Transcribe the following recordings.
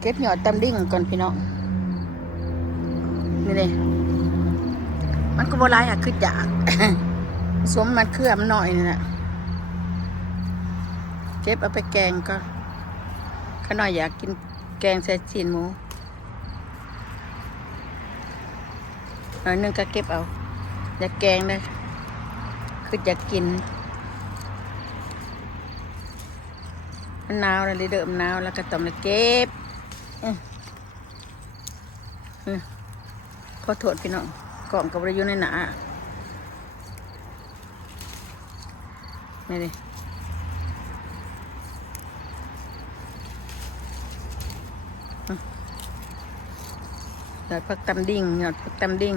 เก็บหยอดตำดิ่งก่อนพี่น้องนี่เลยมันก็โบราณอะคืออยาก สมมันเคลื่อมหน่อยนี่แหละเก็บเอาไปแกงก็ข้าน้อยอยากกินแกงใส่จีนหมูหน่อยนึงก็เก็บเอาอยากแกงเลยคืออยากกินมันหนาวเลยเดิมหนาวแล้วก็ต้องมาเก็บขอโทษพี่น้องกล่องกับเราอยู่ในหนานี่ดิหยอดผักตำดิ่งหยอดผักตำดิ่ง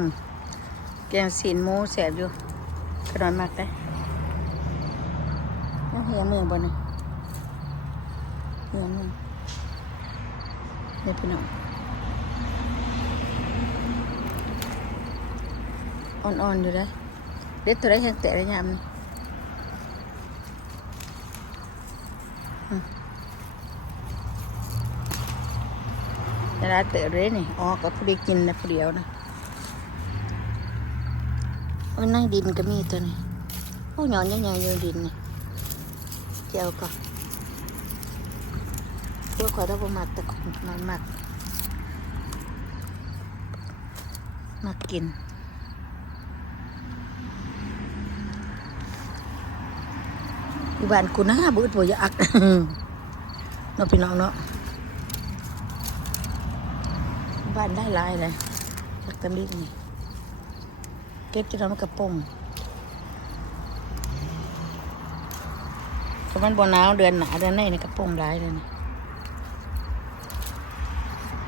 แกงสีนหมูแสบอยู่ขนมมากได้น้ำเหี่ยมือบนนี่เหี่ยมือเนี่ยพี่น้องอ่อนๆอยู่ได้เด็ดตัวได้เห็นแต่ระยำจะได้เตะเลยนี่อ๋อก็พอดีกินนะพอเดียวนะโอ้ยนั่งดินก็มีตัวนี้โอ้ยหย่อนใหญ่ๆอยู่ดินนี่เจียวก็พวกขอยได้ประมาทแต่มันมักกินอยู่บ้านกูนะบื้อตัวอยาก เนาะพี่น้องเนาะบ้านได้หลายเลยจากตะลิงนี่เก็บจนเรามันกระป๋องเพราะมันบ่หนาวเดือนหนาเดือนไหนนี่กระป๋องหลายเลยนี่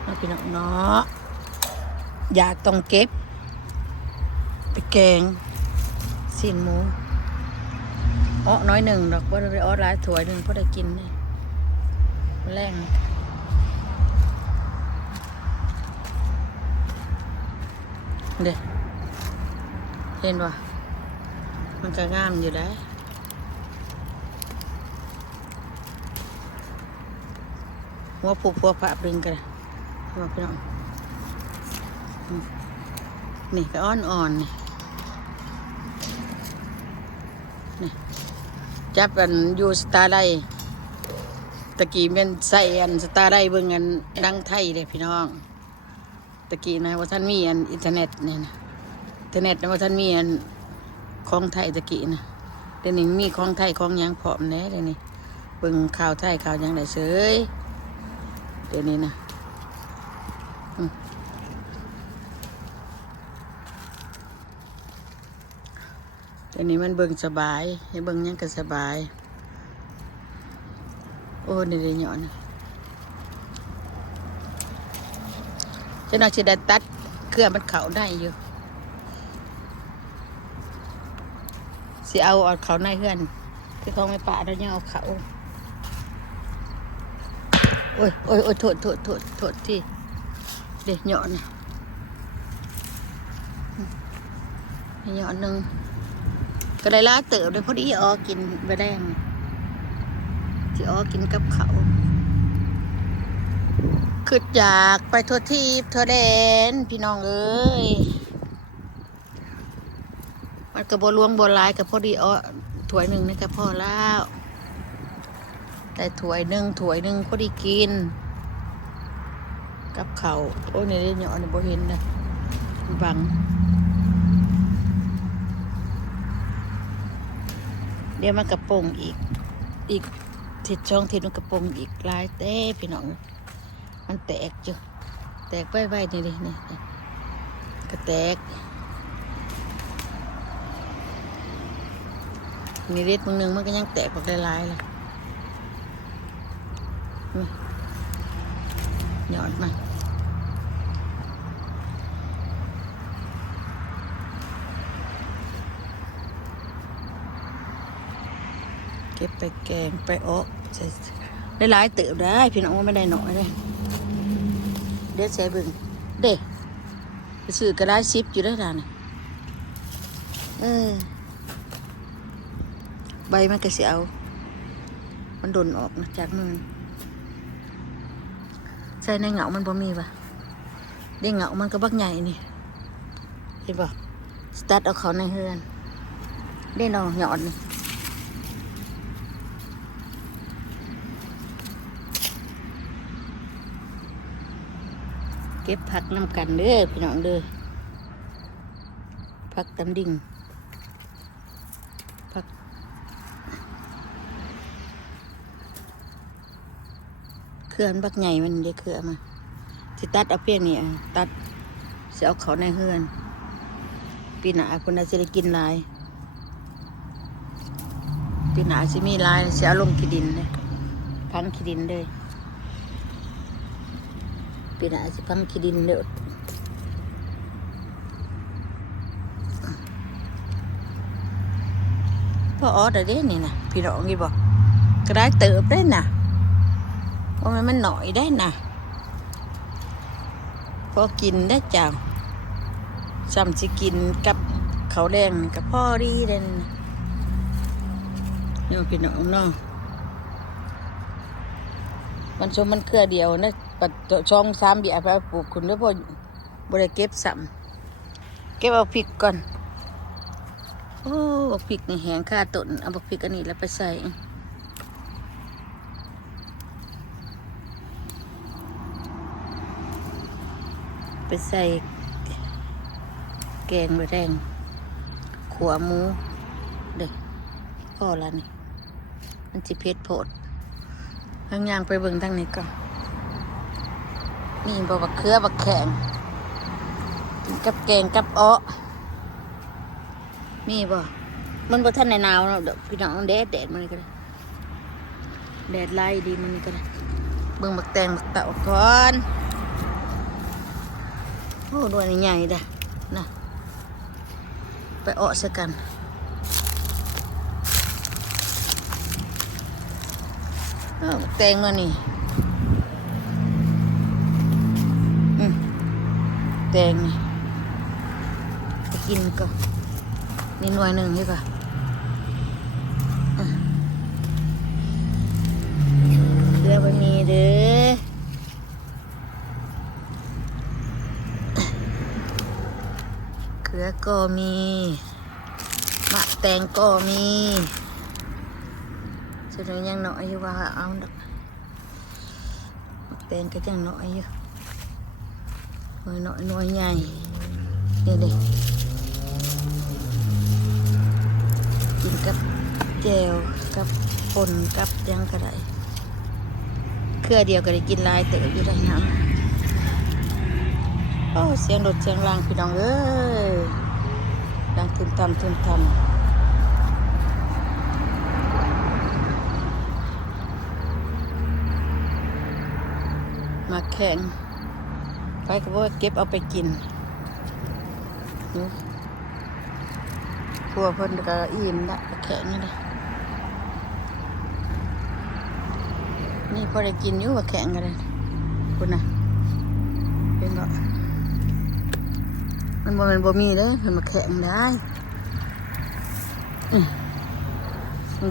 เนาะพี่น้องเนาะอยากต้องเก็บไปแกงซีนหมูอ้อน้อยหนึ่งดอกว่าได้อ้อหลายถ้วยหนึ่งพอได้กินนี่แรงเด้เห็นป่ะมันก็งามอยู่ได้หัวผูกหัวผ้าปริงกันบอกพี่น้องนี่ก็อ่อนๆนี่จับกันอยู่สตาร์ไลตะกี้เป็นใส่อันสตาร์ไลเบิ่งอันดังไทยเลยพี่น้องตะกี้นะว่าท่านมีอันอินเทอร์เน็ตเนี่ยนะอินเทอร์เน็ตนะว่าท่านมีอันของไทยตะกี้นะเดี๋ยวนี้มีของไทยของยังพร้อมแน่เดี๋ยวนี้เบิ่งข่าวไทยข่าวยังได้เฉยเดี๋ยวนี้นะเดี๋ยวนี้มันเบิ่งสบายให้เบิ่งยังก็สบายโอ้นี่เลยหย่อนเจ้าหน้าที่ได้ตัดเครื่องมันเขาได้อยู่สิเอาเขาในเพื่อนที่เขาไม่ป่าแล้วยังเอาเขาโอ้ยโทษที่เด็กหย่อนหย่อนหนึ่งก็ได้ลาเติบเลยพอดีอ้อกินไปแดงที่อ้อกินกับเขาขึ้นจากไปทั่วทีบทั่วแดนพี่น้องเอ้ยมันกระโบลวงโบลายกับพอดีอ้อถ้วยหนึ่งนี่ก็พอแล้วแต่ถ้วยหนึ่งพอดีกินกับเขาโอ้ยนี่เหยาะนี่บ่เห็นนะบังเดี๋ยวมันกระโปงอีกทิศช่องทิศมันกระโปงอีกลายเต้พี่น้องมันแตกจ้ะแตกไว้นี่เลยนี่ก็แตกมีเล็ดมึงนึงมันก็ยังแตกออกลายเลยหยอดมาเก็บไปแกงไปอ้อได้หลายเติบได้พี่น้องว่าไม่ได้หน่อยเลยเด็ดใส่บึงเด็ดไปซื้อกระดาษซิปอยู่ได้ด่านใบมันก็เสียเอามันโดนออกนะจากมือ ใส่ในเหงามันบ่มีปะได้เหงามันก็บักใหญ่นี่เห็นปะสตาร์ทเอาเขาในเฮือนได้นอนหยอดนี่เก็บผักน้ำกันเด้อพี่น้องเด้อผักตำดิ่งผักเคลื่อนบักใหญ่มันได้เคลื่อนมาสิตัดเอาเพียงนี่ตัดสิเอาเขาในเฮือนปีหน้าคนน่าจะได้กินหลายปีหน้าสิมีหลายสิเอาลงขี้ดินเลยพังขี้ดินเลยปีหน้าสิพังขี้ดินเด้อพ่อออเดอร์เด้นี่นะพี่น้องนี่บอกก็ได้เติบได้น่ะเพราะมันหน่อยได้น่ะพอกินได้จังซ้ำสิกินกับข้าวแดงกับพ่อดีเลยนะนี่พี่น้องเนาะมันชมมันเครือเดียวนะปัดช่อง3 เบียร์ไปปลูกคุณแล้วพอบริเก็บซ้ำเก็บเอาพริกก่อนโอ้พริกนี่แห้งค่าต้นเอาพริกอันนี้แล้วไปใส่แกงแดงขัวหมูเด็กพ่อละนี่มันจิเผ็ดโผดทางยางไปเบิ่งทางนี้ก่อนนี่บักเขือบักแข็งกินกับแกงกับอ้อมีบ่มันบ่ทันในหนาวเนาะเดี๋ยวพี่น้องแดดมันก็ได้แดดไล่ดีมันก็ได้เบิ่งบักแตงบักเต่าก่อนโอ้ด้วยใหญ่ๆเด้อนะไปอ้อซะกันบักแตงเนาะนี่แตงนี่ไปกินก็นี่หน่วยหนึ่งใช่ปะเกลือไปมีเด้อเกลือก็มีมะแตงก็มีส่วนยังหน่อยอยู่ว่าเอาดักมะแตงก็ยังหน่อยอยู่หน่อยใหญ่นี่เลยกินกับแจ่วกับป่นกับยังก็ได้เครือเดียวก็ได้กินลายเต๋ออยู่ได้น้ำโอ้เสียงรถเสียงรางพี่น้องเอ้ยดังทึมทำมาแข่งไปก็บอกเก็บเอาไปกินพัวเพิ่นก็อิ่มละแข็งนี่เลยนี่พอได้กินอยู่ว่าแข็งกันเลยคุณน่ะเป็นบ่มันบ่มีเลยเพิ่นมาแข็งได้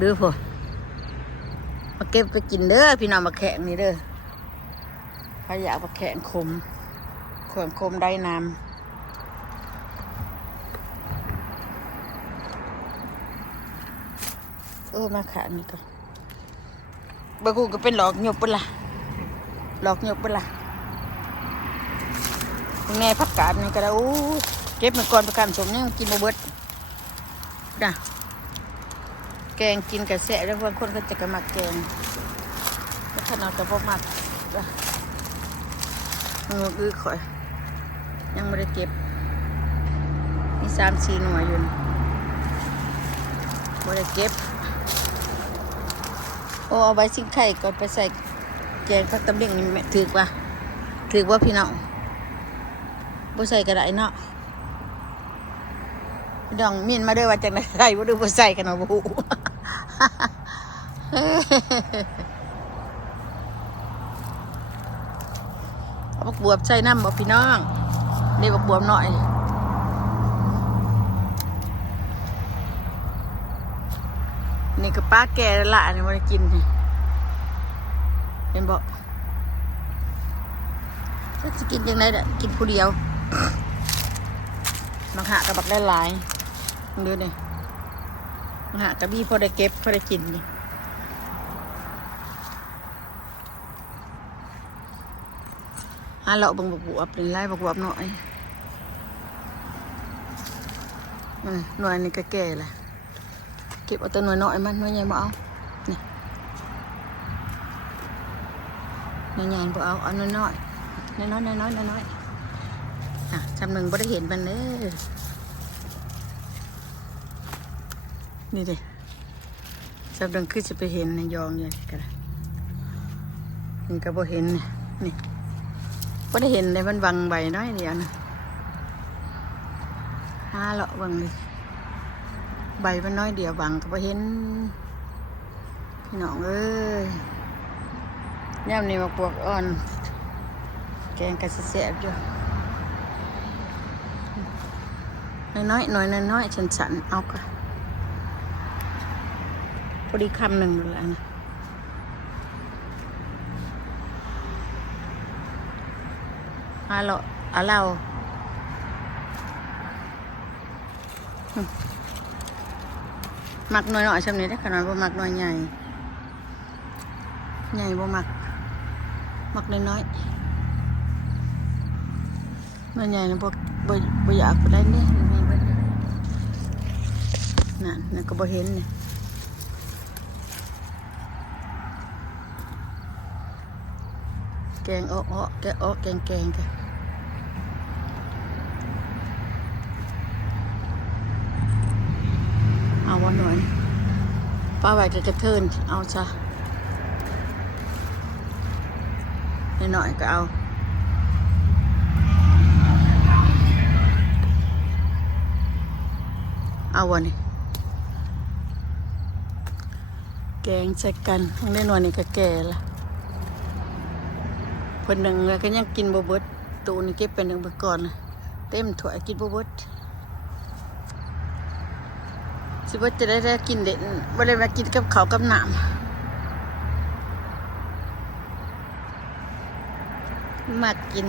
เด้อพ่อมาเก็บไปกินเด้อพี่น้องมาแข็งนี่เด้อใครอยากมาแข็งคมได้น้ำมาขานี่ก็บางกูก็เป็นหลอกหยบปะล่ะหลอกหยบปะล่ะแม่พักกาดนี่ก็ได้เก็บมาก่อนประกันสมนี่กินบ่เบิดนะแกงกินกระแสแล้วบางคนก็จะกระมักแกงแล้วขนาดจะบ่มักมือข่อยยังไม่ได้เก็บมี3-4 หน่วยอยู่ไม่ได้เก็บเอาใบซิ่งไข่ก่อนไปใส่แกงผักตำลึงนี่แม่ถือว่าพี่น้องบ่ใส่กระไดเนาะพี่น้องมินมาด้วยว่าจังได๋ใส่บ่ดูบ่ใส่กันเนาะบ่ฮู้เอาบักบวบใส่น้ำบ่พี่น้องนี่บักบวบหน่อยนี่ก็ป้าแก่ละนี่มันกินเห็นบอก จะกินยังไงเด้อกินผู้เดียวมังหะกับบักได้หลายมึงดูนี่มังหะกับบี้พอได้เก็บพอได้กินนี่เลาะบังบวบเป็นไล่บวบหน่อยหน่วยนี่ก็แก่แหละเก็บเอาตัวหน่วยน้อยมันหน่วยใหญ่บ่เอานี่หน่วยใหญ่บ่เอาเอาน้อยน้อยน้อยน้อยน้อยน้อยจำหนึ่งบ่ได้เห็นมันเลยนี่ดิจำหนึ่งคือจะไปเห็นในยองอย่างนี้กันนี่ก็บ่เห็นนี่บ่ได้เห็นในมันบังใบน้อยเดียวนะเลาะบังเลยใบมันน้อยเดียวบังก็บ่เห็นพี่น้องเอ้ยย่ำนี่มาปวกอ่อนแกงกระเสียบอยู่น้อยหน่อยน้อยฉันเอาค่ะพอดีคำหนึ่งหมดแล้วนะเรามักน้อยๆช่ำนี้ได้ขนาดว่ามักน้อยใหญ่บ่มักน้อยใหญ่นะบ่อยากไปได้เนี่ยมีบ้างนั่นก็บ่เห็นเนี่ยแกงแกงกันเอาวันหน่อยป้าไว้จะเทินเอาซะหน่อยก็เอาวันนี้แกงใส่กันทั้งได้หน่อยนี่ก็แก่ละคนหนึ่งก็ยังกินบ่เบิดตูนี่เก็บเป็นหนึ่งไปก่อนนะเต็มถ้วยกินบ่เบิดสิว่าจะได้กินเด่นบ่ได้มากินกับข้าวกับน้ำมากิน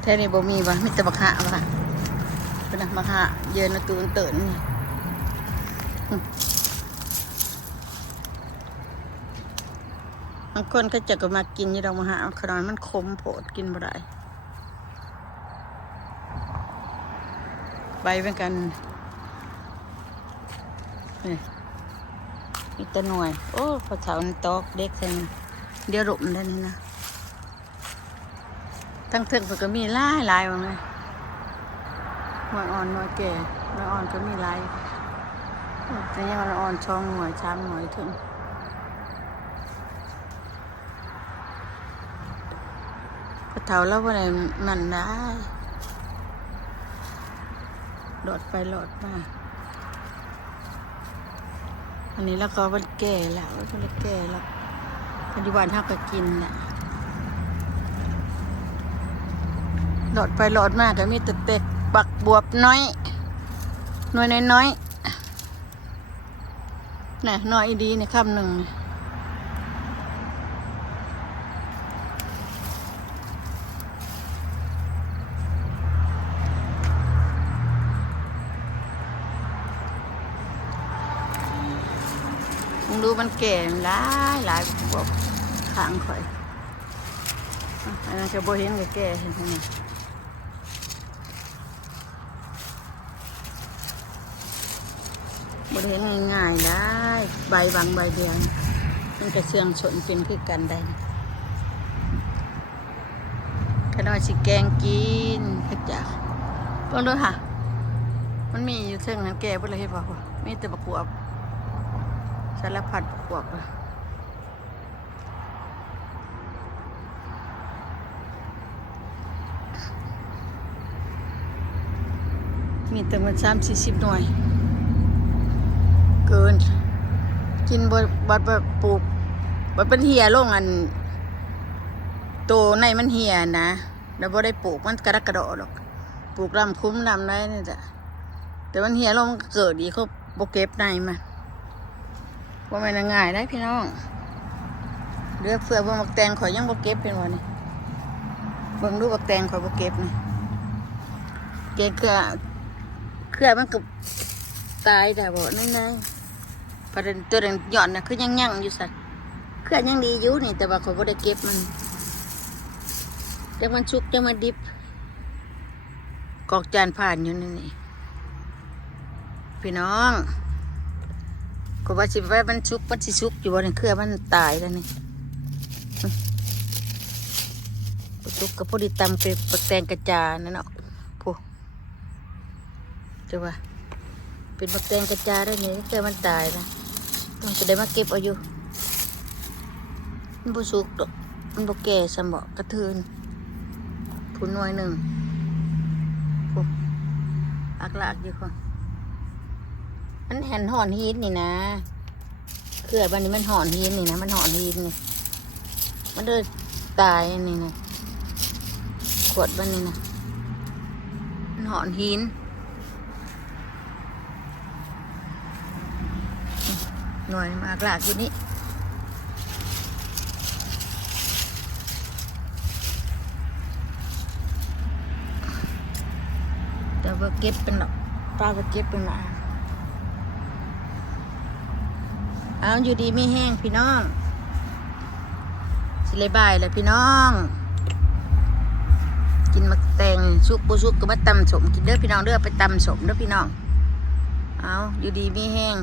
แท่นี้บ่มีวะมีแต่บักหะวะเป็นบักหะเย็นนะตูนเติร์นบางคนก็จะก็มากินยี่ดอกมะฮะขนาดมันขมโผดกินบ่ได้ใบเป็นกันนี่มีตะหน่วยโอ้พอเช้านี่ตอกเด็กเซนเดี๋ยวรุมได้นี่นะทั้งถึงก็มีลายว่าไงหน่วยอ่อนหน่วยแก่หน่วยอ่อนก็มีลายแต่ยังมันอ่อนช่องหน่วยช้ำหน่วยถึงเท่าแล้วอะไรมันได้หลอดไปหลอดมาอันนี้แล้วก็มันแก่แล้วมันแก่แล้วปัจจุบันถ้าก็กินน่ะหลอดไปหลอดมากก็มีแต่เต็กบักบวบน้อยน้อยน่อยน้อยดีในคำหนึ่งดูมันแก่หลายบอกข้างข่อยอันนั้นจะบ่เห็นแก่เห็นไหมบ่เห็นง่ายๆได้ใบบางใบเดียวมันจะเสื่องสนเป็นคือกันได้ขนมสิแกงกินก็จะเพิ่งดูค่ะมันมีอยู่เชิงน้ำแก่บ่เลยเห็นป่ะมีแต่บักขวบสารพัดพวกมีแต่มัน30-40 หน่วยเกินกินบัดปลูกบัดเป็นเหี่ยลงอันโตในมันเหี่ยนะแล้วบ่ได้ปลูกมันกระดอหรอกปลูกลำคุ้มลำได้นี่จ้ะแต่มันเหี่ยลงเกิดดีเขาบ่เก็บในมันว่ามันง่ายได้พี่น้อง เลือกเฟือบ่มักแตงข่อยยังบ่เก็บเป็นวันนี้เบิ่งดูบักแตงข่อยบ่เก็บนี่เก็บเครือมันก็ตายแต่บ่นั่นนะประเด็นตัวนั้นหย่อนน่ะคือยังอยู่สัตว์เครือยังดีอยู่นี่แต่ว่าข่อยบ่ได้เก็บมันจังมันสุกจังมันดิบกอกจานผ่านอยู่นี่พี่น้องก็ว่าสิไว้มันสิสุกอยู่บ่นี่เครือมันตายแล้วนี่สุกก็พอดีตำเป็นปักแตงกระจานั่นเนาะพูจะว่าเป็นปักแตงกระจาได้นี่เครือมันตายนะต้องจะได้มาเก็บเอาอยู่มันบ่สุกดอกมันบ่แก่ซำบ่กระเทือนผู้หน่วยหนึ่งพูอักลากอยู่ค่ะมันแห่นห่อนฮีทนี่นะเครือบ้านนี้มันห่อนฮีทนี่นะมันห่อนฮีทนี่มันเลยตายนี่นะขวดบ้านนี้นะมันห่อนหินหน่อยมากลากอยู่นี่แต่ว่าเก็บเป็นหรอกป้าก็เก็บเป็นมาเอาอยู่ดีไม่แห้งพี่น้องสิเลยบ่ายเลยพี่น้องกินมักแตงสุกบ่สุกก็มาตำสมกินเด้อพี่น้องเด้อไปตำสมเด้อพี่น้องเอาอยู่ดีไม่แห้ง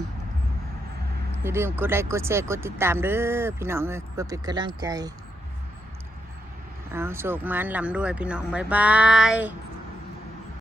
อย่าลืมกดไลค์กดแชร์กดติดตามเด้อพี่น้องเพื่อเป็นกำลังใจเอาโศกมันลำด้วยพี่น้องบ๊ายบาย